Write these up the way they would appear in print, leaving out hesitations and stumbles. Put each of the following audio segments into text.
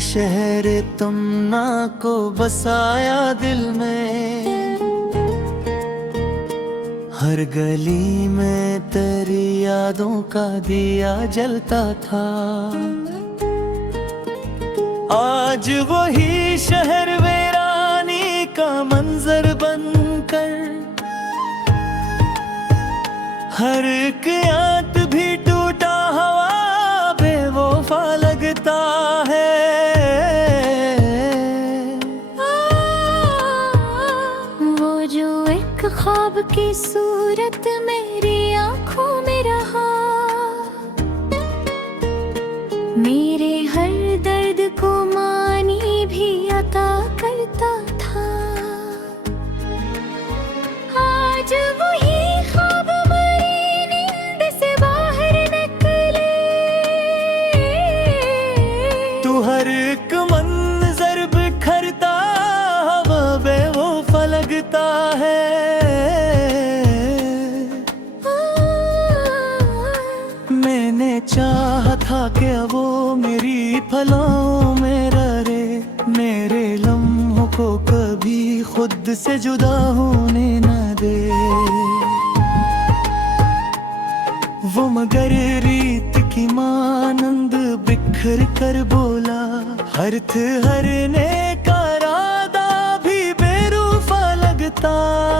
शहर तमन्ना को बसाया दिल में। हर गली में तेरी यादों का दिया जलता था। आज वही शहर वीरानी का मंजर बनकर, हर एक याद भी टूटा हवा बेवफा लगता है। वो जो एक ख्वाब की सूरत मेरी आंखों में रहा, मेरे हर दर्द को मानी भी अता करता था। आज वही ख्वाब मेरी नींद से बाहर निकले, तू हर एक मंजर बिखरता हवा बेवफा लगता है। मैंने चाहा था कि वो मेरी फलों में रहे, मेरे लम्हों को कभी खुद से जुदा होने न दे। वो मगर रीत की मानंद बिखर कर बोला, अर्थ हरने का इरादा भी बेरूफा लगता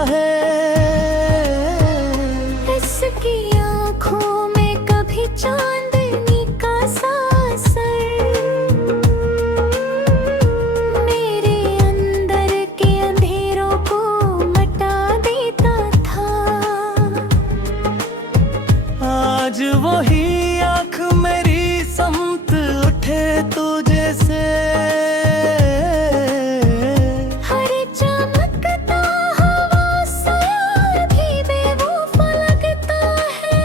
है। इसकी आँखों में कभी चांदनी का सासर, मेरे अंदर के अंधेरों को मिटा देता था। आज वही आँख मेरी समत उठे तुझे से, हर चमकता हवा साया भी बेवफा लगता है।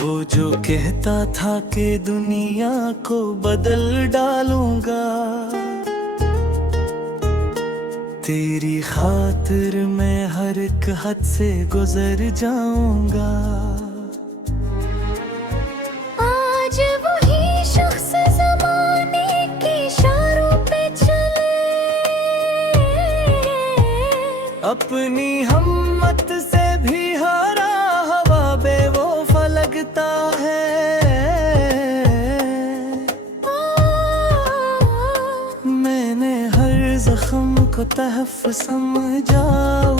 वो जो कहता था कि दुनिया को बदल डालूंगा, तेरी खातिर मैं हर एक हद से गुजर जाऊंगा। आज वही शख्स ज़माने के इशारों पे चले, अपनी हिम्मत से भी हारा हवा बेवफा लगता है। मैंने हर जख्म को तहफ समझा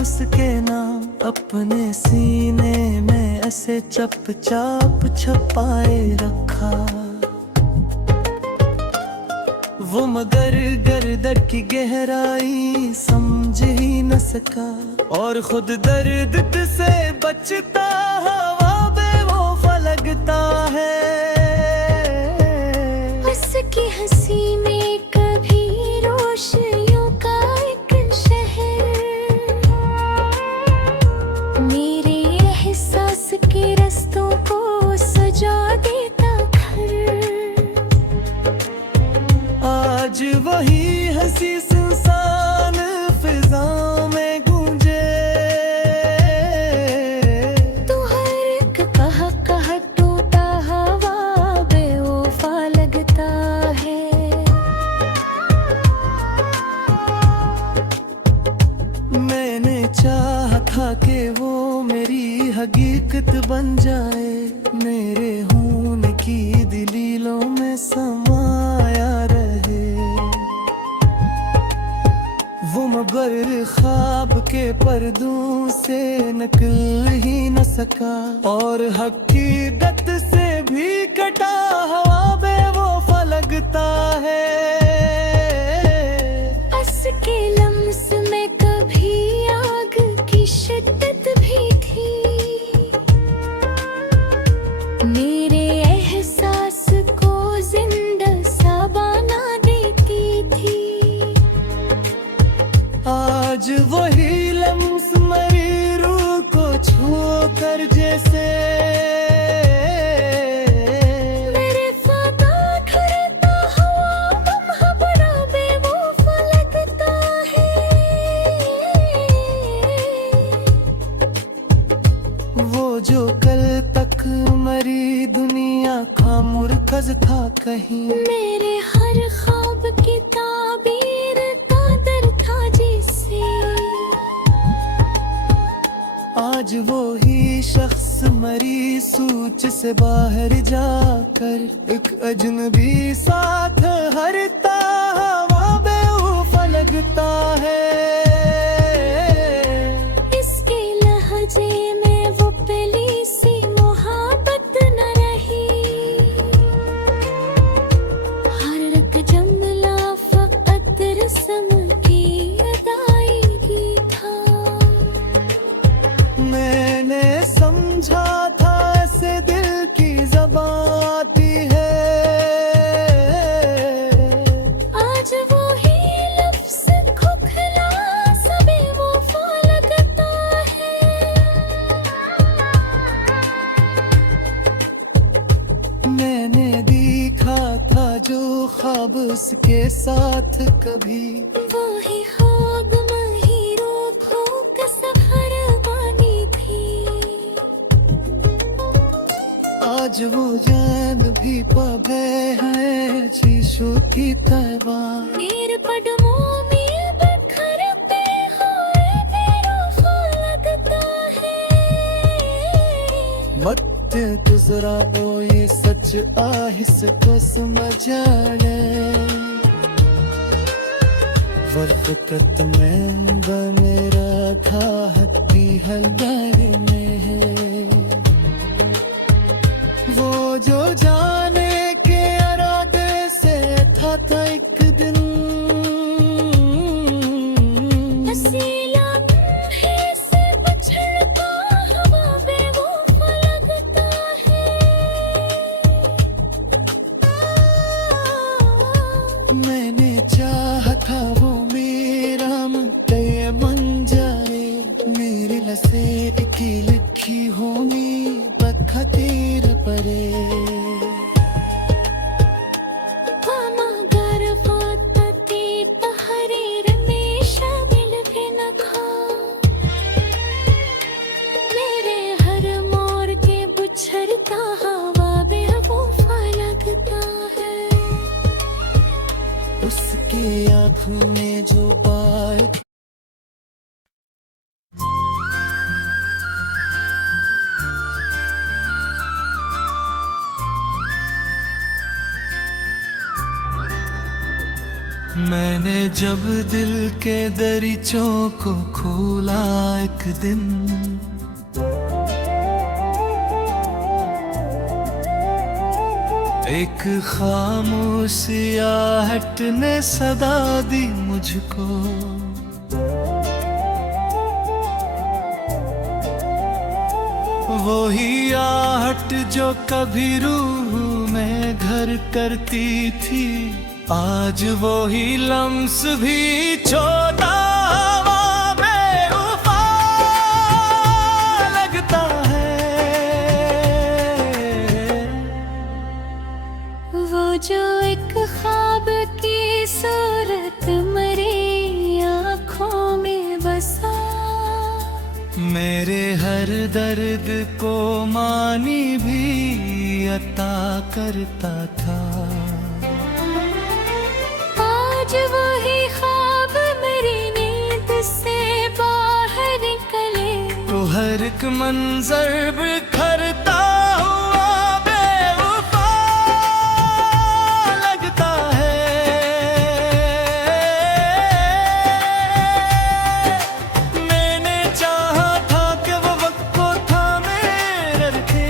उसके नाम, अपने सीने में ऐसे चुपचाप छुपाए रखा। वो मगर गर्दर की गहराई समझ ही न सका, और खुद दर्द से बचता हवा बेवफा लगता है। उसकी हंसी में कभी रोशनियों का एक शहर, मेरे एहसास के रस्तों को सजा देता घर। आज वही हंसी सुनसान फिजाओं में गूंजे, तू हर एक कहा टूटा हवा बेवफा लगता है। मैंने चाहा था कि वो मेरी हकीकत बन जाए, मेरे होने की दलीलों में समाया रहे। वो मगर ख्वाब के पर्दों से निकल ही न सका, और हकीकत से भी कटा हवा बेवफा लगता है। उसके लम्स में कभी आग की शिद्दत भी थी, मेरे एहसास को जिंदा सा बना देती थी। आज वही लम्स मेरी रूह को छू कर जैसे, मेरे फदा करता हुआ लम्हा बड़ा बेवफा लगता है। वो जो कल तक मरी दुनिया आज वो ही शख्स मरी सूच से बाहर जाकर, एक अजनबी साथ हरता हवा बेवफा लगता है। इसके लहजे में वो पहली सी मोहब्बत न रही, हर एक जमला फकत रस्म की अदायगी था। मैंने समझा था ऐसे दिल की ज़बान आती है, आज वो ही लफ्ज़ खोखला सा बेवफा लगता है। मैंने देखा था जो ख्वाब उसके साथ कभी, वो ही ख्वाब महिरों खो का सफर बानी थी। आज वो जान भी पाबे है शीशों की तरह। मेरे कदमों में बिखरते हुए बेरुखा लगता है। मत गुजरा ओ ये सच आहिस को समझ आए, वरफ़त में मेरा था हत्ती हलदारे में है। वो जो जाने के इरादे से था एक दिन, हसीला है से बिछड़ता हवा बेवफा लगता है। मैंने चाहा था वो मेरा मुद्दे बन जाए, मेरे लसे की लिखी होनी बखतीर परे। मामा गर्भवती तहरीर में शामिल भी न था। मेरे हर मोड़ के बिछड़ता हवा बेवफा लगता है। उसकी आँखों में जो पाए मैंने जब दिल के दरीचों को खोला एक दिन, एक खामोश आहट ने सदा दी मुझको। वही आहट जो कभी रूह में घर करती थी, आज वो ही लम्स भी छोटा हवा बेवफा लगता है। वो जो एक ख्वाब की सूरत मेरी आँखों में बसा, मेरे हर दर्द को मानी भी अता करता था। आज वही ख्वाब मेरी नींद से बाहर निकले, तो हर एक मंजर बिखरता हुआ बेवफा लगता है। मैंने चाहा था कि वो वक्त को थामे रखे,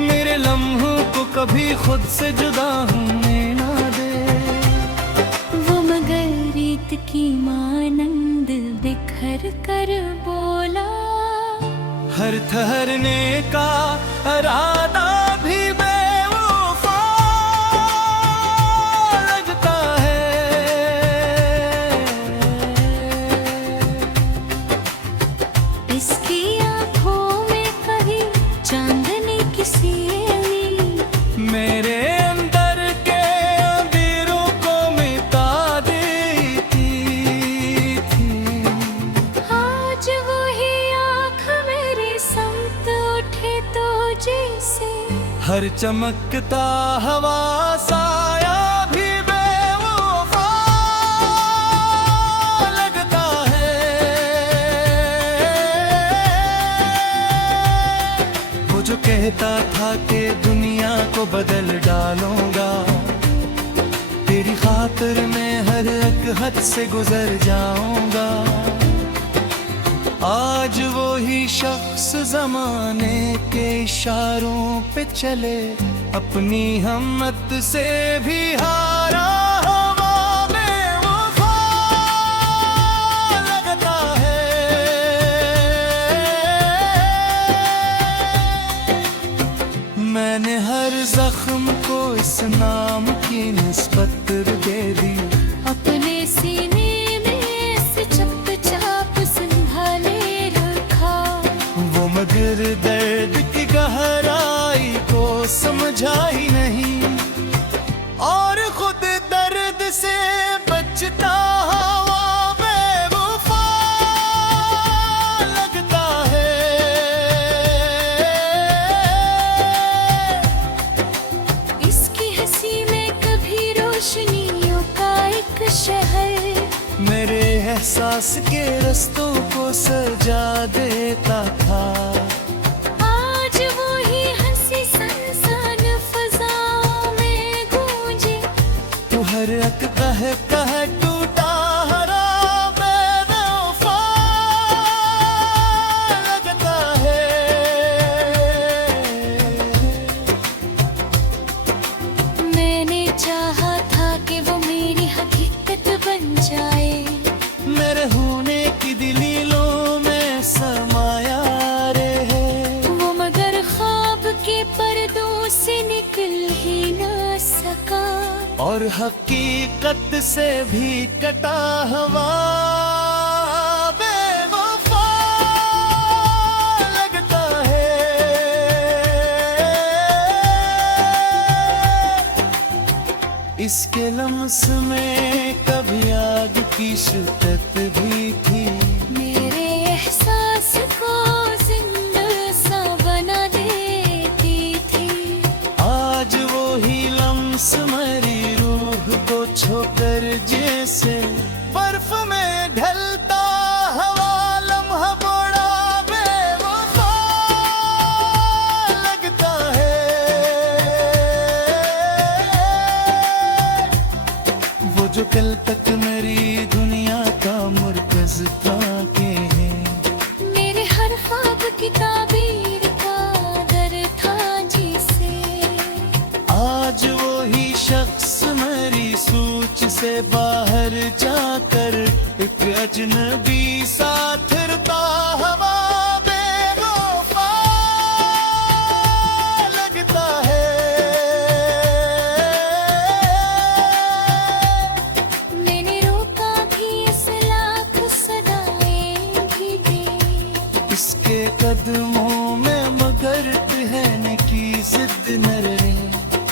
मेरे लम्हों को कभी खुद से जुदा होने ना दे। वो मगर रीत की मानंद बिखर कर बोला, हर ठहरने का इरादा भी बेवफा लगता है। इसकी आँखों में कभी चांदनी की सीली, मेरे अंदर के अंधेरों को मिटा देती थी। आज वही आँख मेरी समत उठे तो जैसे, हर चमकता हवा साया भी बेवफा लगता है। कहता था कि दुनिया को बदल डालूंगा, तेरी खातिर मैं हर एक हद से गुजर जाऊंगा। आज वो ही शख्स जमाने के इशारों पे चले, अपनी हिम्मत से भी हारा। हवा में वफा लगता है, मैंने हर जख्म को इस नाम की निस्बत दे दी। अपने सीने में से चुपचाप संभाले रखा, वो मगर दर्द की गहराई को समझा ही नहीं, और खुद दर्द से बचता हुआ बेवफा लगता है। इसकी हंसी में कभी रोशनियों का एक शहर, मेरे एहसास के रस्तों को सजा देता था। आज वो ही हंसी सनसन फजाओं में गूंजे, तू हर एक कह टूटा हरा बेवफा लगता है। मैंने चाहा था कि वो मेरी हकीकत बन जाए, मेरे होने की दलीलों में समाया रहे, वो मगर ख्वाब के पर्दों से निकल ही ना सका, और हकीकत से भी कटा हुआ बेवफा लगता है। इसके लम्स में कभी आग की शिद्दत भी थी, मेरे एहसास को जिंदा सा बना देती थी। आज वो ही लम्स मरी रूह को छोकर जैसे बर्फ में ढलता हवा लम्हा बड़ा बेवफा लगता है। वो जो कल तक मेरी दुनिया का मुर्कज था के हैं, मेरे हर ख्वाब की ताबीर का दर था जिसे, आज वो ही शख्स मेरी सोच से बाहर जाकर एक अजनबी साथ फिरता हवा बेवफा लगता है। मैंने रोका भी इस लाख सदाएं भी दी, इसके कदमों में मगर ठहरने की जिद न रहे,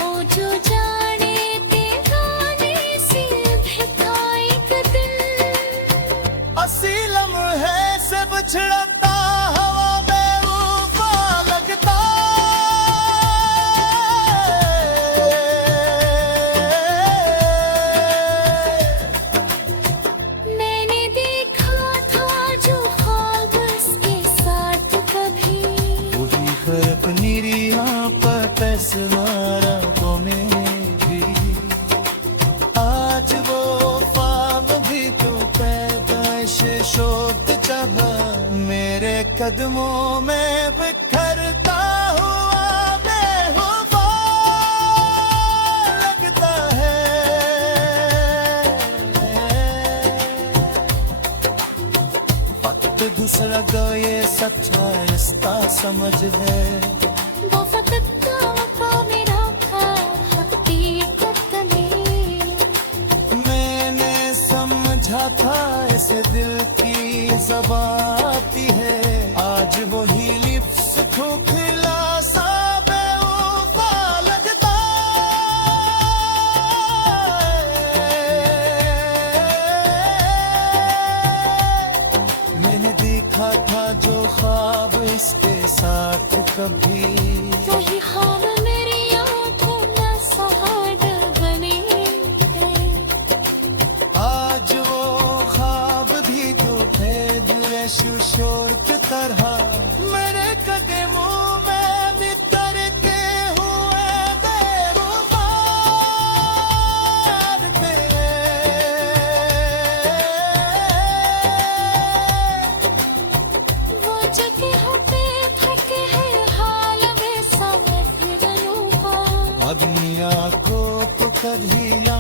ओ जो जाने दीवाने से बहका एक दिल, असी लम्हे से बिछड़ता हवा बेवफा लगता मैंने देखा था जो ख्वाब उसके साथ कभी, वही है अपनी रिया पर मारा तो भी। आज वो ख्वाब भी तो पैदाइश शोध चाहा, मेरे कदमों में बिखरता हुआ बेवफा लगता है। वक्त दूसरा का ये सच्चा रिश्ता समझ है, वो फकत का वफा मेरा था हकीकत में, मैंने समझा था इसे दिल की ज़बान आती है, आज वही लिप्स खोखला सा बेवफा लगता है। मैंने देखा था जो ख्वाब इसके साथ कभी, वही ख्वाब मेरी आंखों में सहाद बने हैं। आज वो ख्वाब भी तो थे दिल शोर की तरह मेरे कदमों में बिखर कभी ना